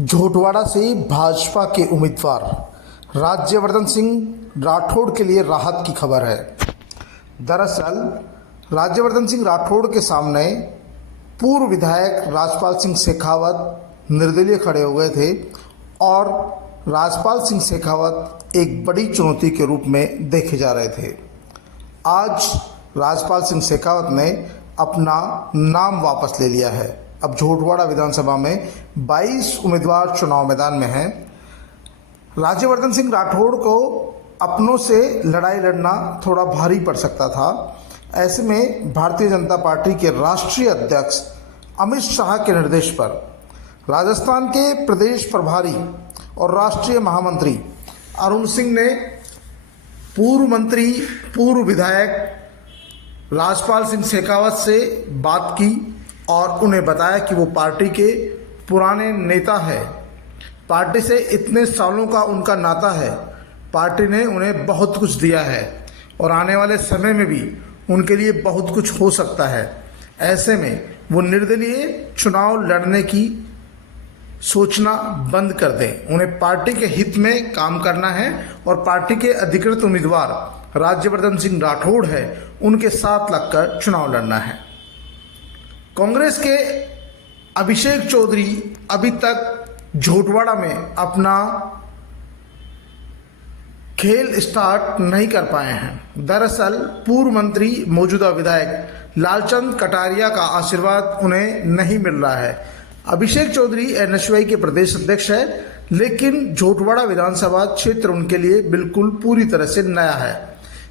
झोटवाड़ा से भाजपा के उम्मीदवार राज्यवर्धन सिंह राठौड़ के लिए राहत की खबर है। दरअसल राज्यवर्धन सिंह राठौड़ के सामने पूर्व विधायक राजपाल सिंह शेखावत निर्दलीय खड़े हो गए थे और राजपाल सिंह शेखावत एक बड़ी चुनौती के रूप में देखे जा रहे थे। आज राजपाल सिंह शेखावत ने अपना नाम वापस ले लिया है। अब झोटवाड़ा विधानसभा में 22 उम्मीदवार चुनाव मैदान में हैं। राज्यवर्धन सिंह राठौड़ को अपनों से लड़ाई लड़ना थोड़ा भारी पड़ सकता था। ऐसे में भारतीय जनता पार्टी के राष्ट्रीय अध्यक्ष अमित शाह के निर्देश पर राजस्थान के प्रदेश प्रभारी और राष्ट्रीय महामंत्री अरुण सिंह ने पूर्व मंत्री पूर्व विधायक राजपाल सिंह शेखावत से बात की और उन्हें बताया कि वो पार्टी के पुराने नेता है, पार्टी से इतने सालों का उनका नाता है, पार्टी ने उन्हें बहुत कुछ दिया है और आने वाले समय में भी उनके लिए बहुत कुछ हो सकता है। ऐसे में वो निर्दलीय चुनाव लड़ने की सोचना बंद कर दें। उन्हें पार्टी के हित में काम करना है और पार्टी के अधिकृत उम्मीदवार राज्यवर्धन सिंह राठौड़ है, उनके साथ लगकर चुनाव लड़ना है। कांग्रेस के अभिषेक चौधरी अभी तक झोटवाड़ा में अपना खेल स्टार्ट नहीं कर पाए हैं। दरअसल पूर्व मंत्री मौजूदा विधायक लालचंद कटारिया का आशीर्वाद उन्हें नहीं मिल रहा है। अभिषेक चौधरी एनएसयूआई के प्रदेश अध्यक्ष है, लेकिन झोटवाड़ा विधानसभा क्षेत्र उनके लिए बिल्कुल पूरी तरह से नया है।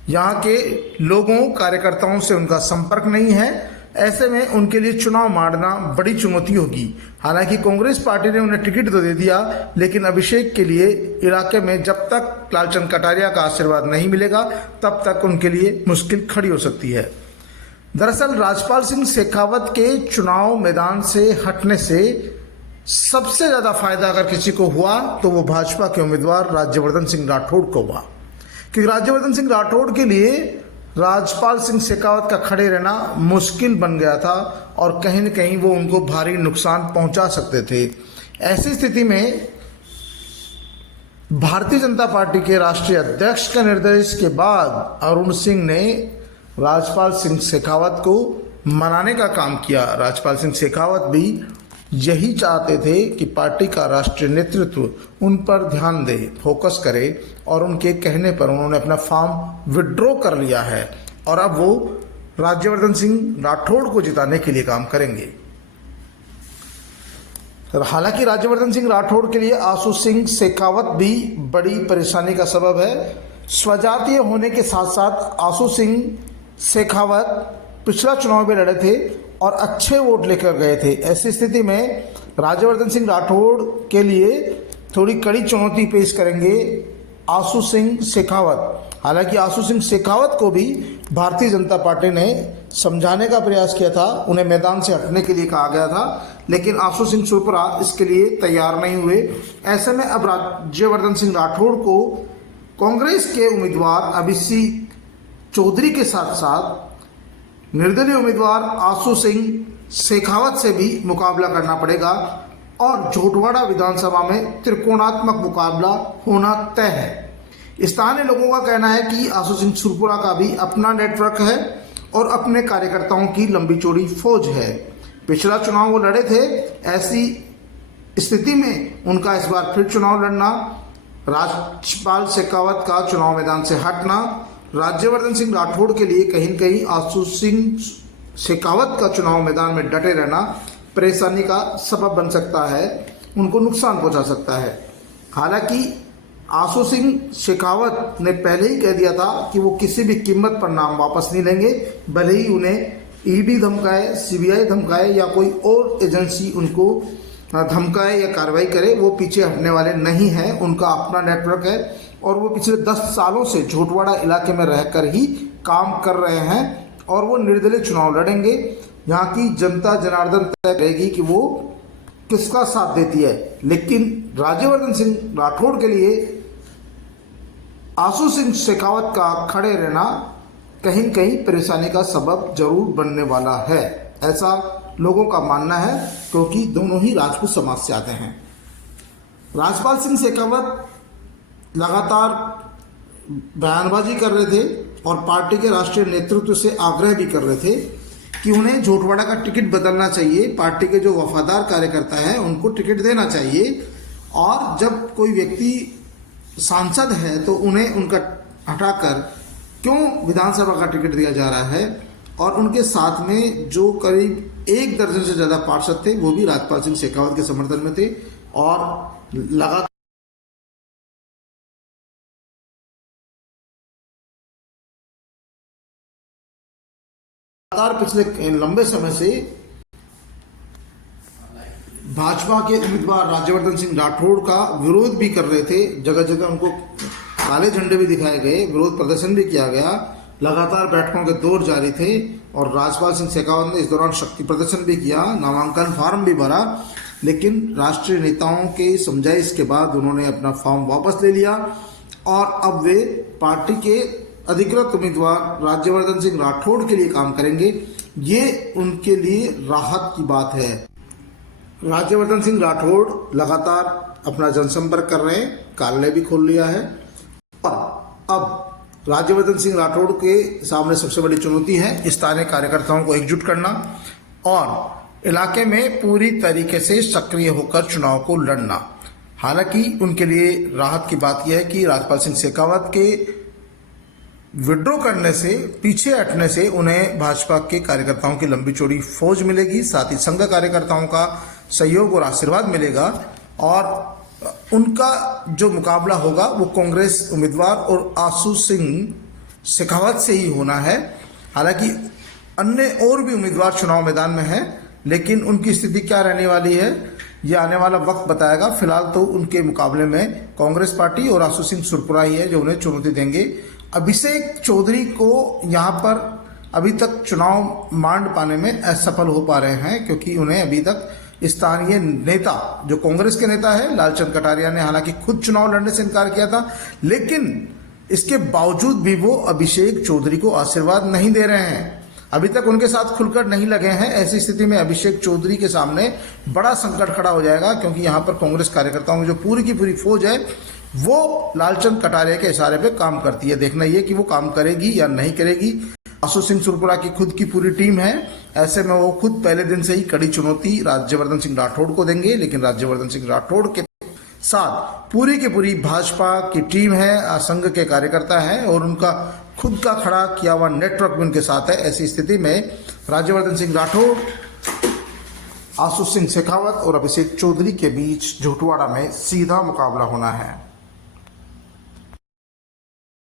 यहाँ के लोगों कार्यकर्ताओं से उनका संपर्क नहीं है। ऐसे में उनके लिए चुनाव मारना बड़ी चुनौती होगी। हालांकि कांग्रेस पार्टी ने उन्हें टिकट तो दे दिया, लेकिन अभिषेक के लिए इलाके में जब तक लालचंद कटारिया का आशीर्वाद नहीं मिलेगा तब तक उनके लिए मुश्किल खड़ी हो सकती है। दरअसल राजपाल सिंह शेखावत के चुनाव मैदान से हटने से सबसे ज़्यादा फायदा अगर किसी को हुआ तो वो भाजपा के उम्मीदवार राज्यवर्धन सिंह राठौड़ को हुआ, क्योंकि राज्यवर्धन सिंह राठौड़ के लिए राजपाल सिंह शेखावत का खड़े रहना मुश्किल बन गया था और कहीं न कहीं वो उनको भारी नुकसान पहुंचा सकते थे। ऐसी स्थिति में भारतीय जनता पार्टी के राष्ट्रीय अध्यक्ष के निर्देश के बाद अरुण सिंह ने राजपाल सिंह शेखावत को मनाने का काम किया। राजपाल सिंह शेखावत भी यही चाहते थे कि पार्टी का राष्ट्रीय नेतृत्व उन पर ध्यान दे, फोकस करे और उनके कहने पर उन्होंने अपना फॉर्म विड्रॉ कर लिया है और अब वो राज्यवर्धन सिंह राठौड़ को जिताने के लिए काम करेंगे। हालांकि राज्यवर्धन सिंह राठौड़ के लिए आशु सिंह शेखावत भी बड़ी परेशानी का सबब है। स्वजातीय होने के साथ साथ आशु सिंह शेखावत पिछला चुनाव में लड़े थे और अच्छे वोट लेकर गए थे। ऐसी स्थिति में राज्यवर्धन सिंह राठौड़ के लिए थोड़ी कड़ी चुनौती पेश करेंगे आशु सिंह शेखावत। हालांकि आशु सिंह शेखावत को भी भारतीय जनता पार्टी ने समझाने का प्रयास किया था, उन्हें मैदान से हटने के लिए कहा गया था, लेकिन आशु सिंह सुरपुरा इसके लिए तैयार नहीं हुए। ऐसे में अब राज्यवर्धन सिंह राठौड़ को कांग्रेस के उम्मीदवार अभिषेक चौधरी के साथ साथ निर्दलीय उम्मीदवार आशु सिंह शेखावत से भी मुकाबला करना पड़ेगा और झोटवाड़ा विधानसभा में त्रिकोणात्मक मुकाबला होना तय है। स्थानीय लोगों का कहना है कि आशु सिंह सुरपुरा का भी अपना नेटवर्क है और अपने कार्यकर्ताओं की लंबी चौड़ी फौज है। पिछला चुनाव वो लड़े थे, ऐसी स्थिति में उनका इस बार फिर चुनाव लड़ना, राजपाल शेखावत का चुनाव मैदान से हटना राज्यवर्धन सिंह राठौड़ के लिए कहीं न कहीं आशु सिंह शेखावत का चुनाव मैदान में डटे रहना परेशानी का सबब बन सकता है, उनको नुकसान पहुंचा सकता है। हालांकि आशु सिंह शेखावत ने पहले ही कह दिया था कि वो किसी भी कीमत पर नाम वापस नहीं लेंगे, भले ही उन्हें ईडी धमकाए, सीबीआई धमकाए या कोई और एजेंसी उनको धमकाए या कार्रवाई करे, वो पीछे हटने वाले नहीं हैं। उनका अपना नेटवर्क है और वो पिछले 10 सालों से झोटवाड़ा इलाके में रहकर ही काम कर रहे हैं और वो निर्दलीय चुनाव लड़ेंगे। यहाँ की जनता जनार्दन तय करेगी कि वो किसका साथ देती है, लेकिन राज्यवर्धन सिंह राठौड़ के लिए आशु सिंह शेखावत का खड़े रहना कहीं न कहीं परेशानी का सबब जरूर बनने वाला है, ऐसा लोगों का मानना है, क्योंकि दोनों ही राजपूत समाज से आते हैं। राजपाल सिंह शेखावत लगातार बयानबाजी कर रहे थे और पार्टी के राष्ट्रीय नेतृत्व से आग्रह भी कर रहे थे कि उन्हें झोटवाड़ा का टिकट बदलना चाहिए, पार्टी के जो वफादार कार्यकर्ता हैं उनको टिकट देना चाहिए, और जब कोई व्यक्ति सांसद है तो उन्हें उनका हटाकर क्यों विधानसभा का टिकट दिया जा रहा है। और उनके साथ में जो करीब 1 दर्जन से ज़्यादा पार्षद थे वो भी राजपाल सिंह शेखावत के समर्थन में थे और लगातार पिछले लंबे समय से भाजपा के उम्मीदवार राज्यवर्धन सिंह राठौड़ का विरोध भी कर रहे थे। जगह जगह उनको काले झंडे भी दिखाए गए, विरोध प्रदर्शन भी किया गया, लगातार बैठकों के दौर जारी थे और राजपाल सिंह शेखावत ने इस दौरान शक्ति प्रदर्शन भी किया, नामांकन फार्म भी भरा, लेकिन राष्ट्रीय नेताओं के समझाइश के बाद उन्होंने अपना फॉर्म वापस ले लिया और अब वे पार्टी के अधिकृत उम्मीदवार राज्यवर्धन सिंह राठौड़ के लिए काम करेंगे। ये उनके लिए राहत की बात है। राज्यवर्धन सिंह राठौड़ लगातार अपना जनसंपर्क कर रहे हैं, कार्यालय भी खोल लिया है और अब राज्यवर्धन सिंह राठौड़ के सामने सबसे बड़ी चुनौती है स्थानीय कार्यकर्ताओं को एकजुट करना और इलाके में पूरी तरीके से सक्रिय होकर चुनाव को लड़ना। हालांकि उनके लिए राहत की बात यह है कि राजपाल सिंह शेखावत के विड्रॉ करने से, पीछे हटने से उन्हें भाजपा के कार्यकर्ताओं की लंबी चौड़ी फौज मिलेगी, साथ ही संघ कार्यकर्ताओं का सहयोग और आशीर्वाद मिलेगा और उनका जो मुकाबला होगा वो कांग्रेस उम्मीदवार और आशु सिंह शेखावत से ही होना है। हालांकि अन्य और भी उम्मीदवार चुनाव मैदान में हैं, लेकिन उनकी स्थिति क्या रहने वाली है ये आने वाला वक्त बताएगा। फिलहाल तो उनके मुकाबले में कांग्रेस पार्टी और आशु सिंह सुरपुरा ही है जो उन्हें चुनौती देंगे। अभिषेक चौधरी को यहाँ पर अभी तक चुनाव मांड पाने में असफल हो पा रहे हैं, क्योंकि उन्हें अभी तक स्थानीय नेता जो कांग्रेस के नेता है लालचंद कटारिया ने हालांकि खुद चुनाव लड़ने से इनकार किया था, लेकिन इसके बावजूद भी वो अभिषेक चौधरी को आशीर्वाद नहीं दे रहे हैं, अभी तक उनके साथ खुलकर नहीं लगे हैं। ऐसी स्थिति में अभिषेक चौधरी के सामने बड़ा संकट खड़ा हो जाएगा, क्योंकि यहाँ पर कांग्रेस कार्यकर्ताओं की जो पूरी की पूरी फौज है वो लालचंद कटारिया के इशारे पे काम करती है। देखना ये कि वो काम करेगी या नहीं करेगी। आशु सिंह सुरपुरा की खुद की पूरी टीम है, ऐसे में वो खुद पहले दिन से ही कड़ी चुनौती राज्यवर्धन सिंह राठौड़ को देंगे, लेकिन राज्यवर्धन सिंह राठौड़ के साथ पूरी की पूरी भाजपा की टीम है, संघ के कार्यकर्ता हैं और उनका खुद का खड़ा किया हुआ नेटवर्क भी उनके साथ है। ऐसी स्थिति में राज्यवर्धन सिंह राठौड़, आशु सिंह शेखावत और अभिषेक चौधरी के बीच झोटवाड़ा में सीधा मुकाबला होना है।